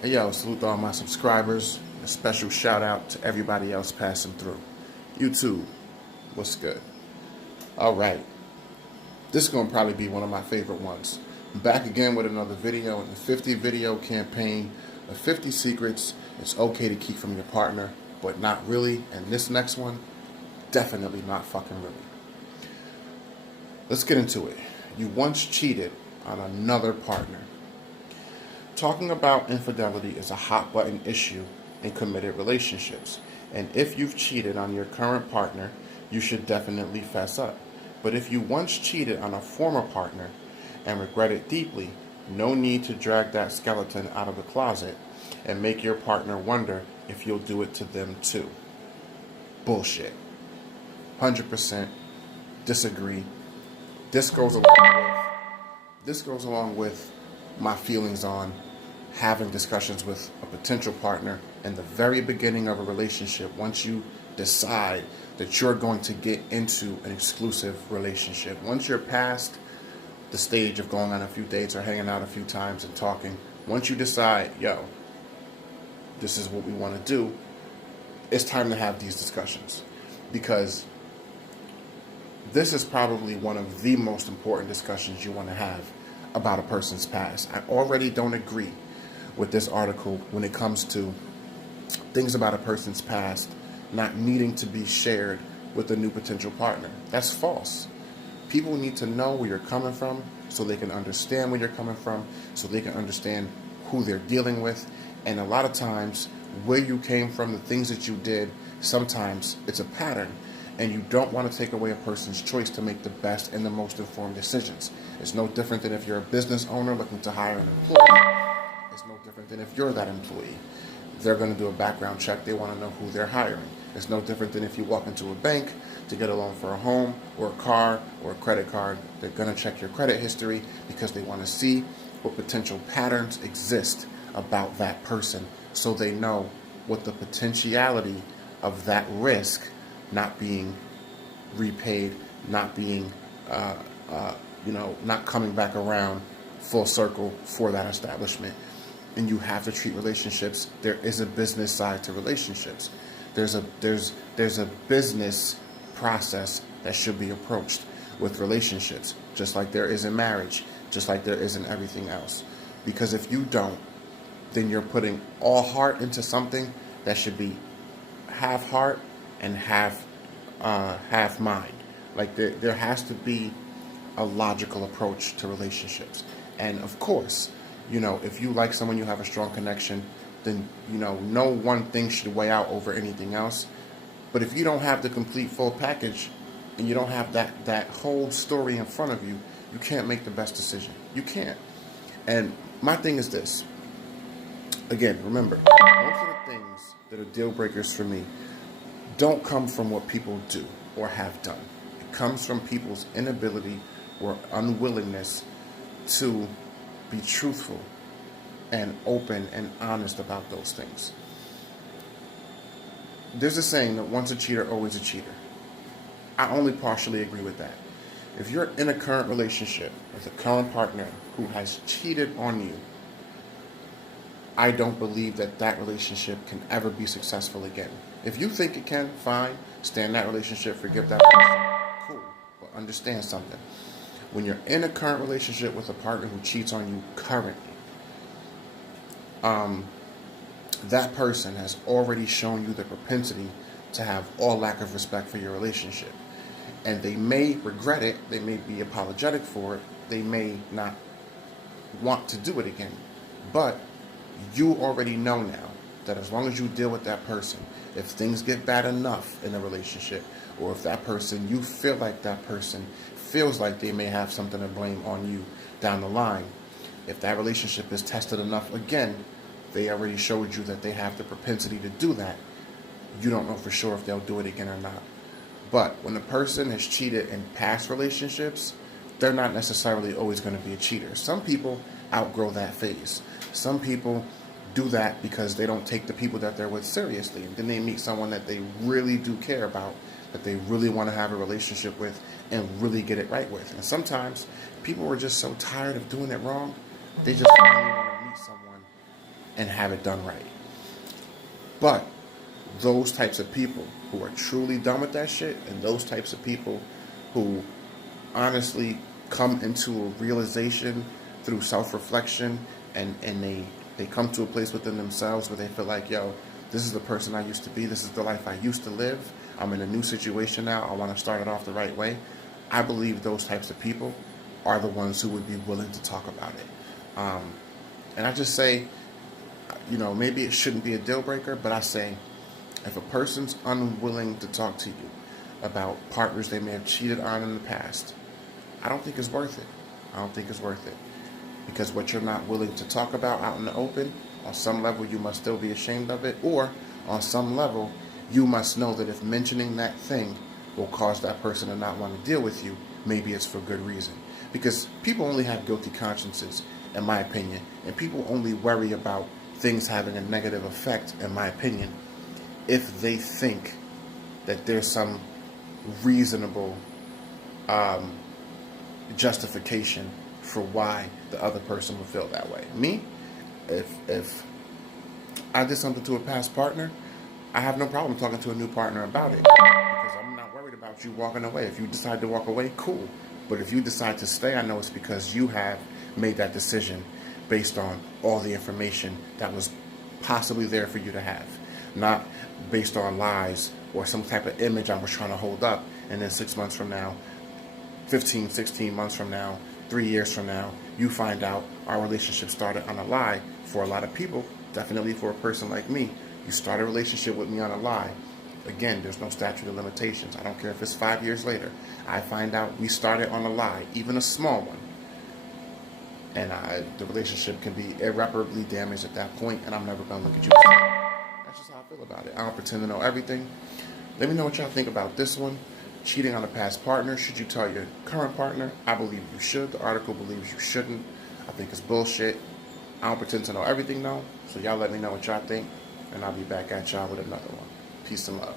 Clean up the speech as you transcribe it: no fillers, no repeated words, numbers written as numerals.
Hey yo, salute to all my subscribers. A special shout out to everybody else passing through. YouTube, what's good? All right, this is gonna probably be one of my favorite ones. I'm back again with another video in the 50 video campaign of 50 secrets it's okay to keep from your partner, but not really. And this next one, definitely not fucking really. Let's get into it. You once cheated on another partner. Talking about infidelity is a hot button issue in committed relationships. And if you've cheated on your current partner, you should definitely fess up. But if you once cheated on a former partner and regret it deeply, no need to drag that skeleton out of the closet and make your partner wonder if you'll do it to them too. Bullshit. 100% disagree. This goes along with my feelings on having discussions with a potential partner in the very beginning of a relationship. Once you decide that you're going to get into an exclusive relationship, once you're past the stage of going on a few dates or hanging out a few times and talking, once you decide, yo, this is what we want to do, it's time to have these discussions, because this is probably one of the most important discussions you want to have about a person's past. I already don't agree with this article when it comes to things about a person's past not needing to be shared with a new potential partner. That's false. People need to know where you're coming from so they can understand where you're coming from, so they can understand who they're dealing with. And a lot of times, where you came from, the things that you did, sometimes it's a pattern. And you don't want to take away a person's choice to make the best and the most informed decisions. It's no different than if you're a business owner looking to hire an employee. It's no different than if you're that employee. They're going to do a background check. They want to know who they're hiring. It's no different than if you walk into a bank to get a loan for a home or a car or a credit card. They're going to check your credit history because they want to see what potential patterns exist about that person, so they know what the potentiality of that risk not being repaid, not being, not coming back around full circle for that establishment. And you have to treat relationships. There is a business side to relationships. There's a business process that should be approached with relationships, just like there is in marriage, just like there is in everything else. Because if you don't, then you're putting all heart into something that should be half heart and half mind. Like there has to be a logical approach to relationships. And of course, if you like someone, you have a strong connection, then no one thing should weigh out over anything else. But if you don't have the complete full package and you don't have that whole story in front of you, you can't make the best decision. You can't. And my thing is this. Again, remember, most of the things that are deal breakers for me don't come from what people do or have done. It comes from people's inability or unwillingness to be truthful and open and honest about those things. There's a saying that once a cheater, always a cheater. I only partially agree with that. If you're in a current relationship with a current partner who has cheated on you, I don't believe that relationship can ever be successful again. If you think it can, fine. Stay in that relationship, forgive that person. Cool. But understand something. When you're in a current relationship with a partner who cheats on you currently, that person has already shown you the propensity to have all lack of respect for your relationship. And they may regret it. They may be apologetic for it. They may not want to do it again. But you already know now that as long as you deal with that person, if things get bad enough in a relationship, or if that person, you feel like that person feels like they may have something to blame on you down the line, if that relationship is tested enough again, they already showed you that they have the propensity to do that. You don't know for sure if they'll do it again or not. But when a person has cheated in past relationships, they're not necessarily always going to be a cheater. Some people outgrow that phase. Some people do that because they don't take the people that they're with seriously. And then they meet someone that they really do care about, that they really want to have a relationship with and really get it right with. And sometimes people are just so tired of doing it wrong, they just finally want to meet someone and have it done right. But those types of people who are truly done with that shit, and those types of people who honestly come into a realization through self-reflection, and they come to a place within themselves where they feel like, yo, this is the person I used to be, this is the life I used to live, I'm in a new situation now, I want to start it off the right way. I believe those types of people are the ones who would be willing to talk about it. And I just say, maybe it shouldn't be a deal breaker, but I say, if a person's unwilling to talk to you about partners they may have cheated on in the past, I don't think it's worth it. I don't think it's worth it. Because what you're not willing to talk about out in the open, on some level you must still be ashamed of it, or on some level you must know that if mentioning that thing will cause that person to not want to deal with you, maybe it's for good reason. Because people only have guilty consciences, in my opinion, and people only worry about things having a negative effect, in my opinion, if they think that there's some reasonable justification for why the other person would feel that way. Me, if I did something to a past partner, I have no problem talking to a new partner about it, because I'm not worried about you walking away. If you decide to walk away, cool. But if you decide to stay, I know it's because you have made that decision based on all the information that was possibly there for you to have, not based on lies or some type of image I was trying to hold up, and then 6 months from now, 15, 16 months from now, 3 years from now, you find out our relationship started on a lie. For a lot of people, definitely for a person like me, you start a relationship with me on a lie. Again, there's no statute of limitations. I don't care if it's 5 years later. I find out we started on a lie, even a small one. And the relationship can be irreparably damaged at that point, and I'm never going to look at you the same. That's just how I feel about it. I don't pretend to know everything. Let me know what y'all think about this one. Cheating on a past partner. Should you tell your current partner? I believe you should. The article believes you shouldn't. I think it's bullshit. I don't pretend to know everything, though. So y'all let me know what y'all think, and I'll be back at y'all with another one. Peace and love.